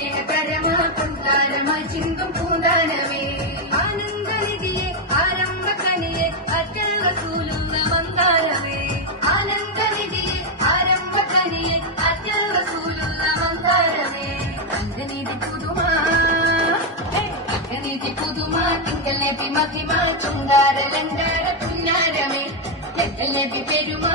സ്നേഹകരമാകുന്താരമായി ചിന്തും പൂന്താനമേ ആനന്ദനിധിയെ ആരംഭക്കണിയെ Attal റസൂലുള്ള വന്താരമേ ആനന്ദനിധിയെ ആരംഭക്കണിയെ Attal റസൂലുള്ള വന്താരമേ അങ്കനീതി പുതുമ അങ്കനീതി പുതുമ തിങ്കൽ നബി ചുങ്കാര ലങ്കാര പുന്നാരമേ ലങ്കൽ പെരുമാ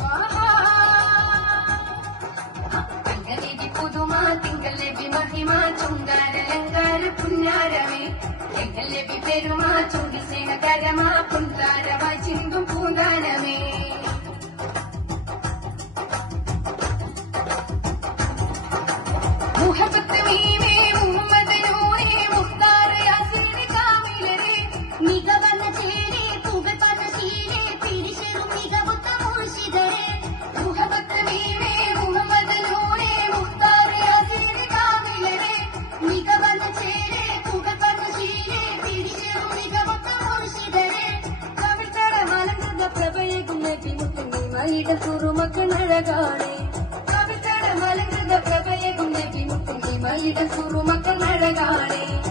പെരുമാ ചൂടി സ്നേഹകരമാ പുന്താരവ ചിന്തും പൂന്താനമേ. മികവന്ന ചേരെ പുകപ്പന്ന ശീലെ പിരിച്ചെറും മികവ ஆயிட குருமகன் அழகானே. கவித்தட மலர்ந்த பிரபயகும் நெற்றி முக்கும் இமையிட குருமகன் அழகானே.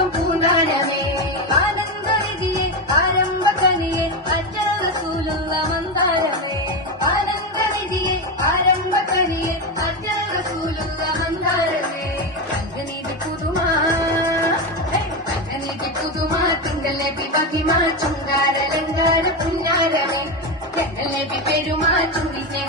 നബി മഹിമ ചുങ്കാര ലങ്കാര പുഞ്ഞാരമേ ഞങ്ങൾ നബി പെരുമാ ചുണ്ടിനെ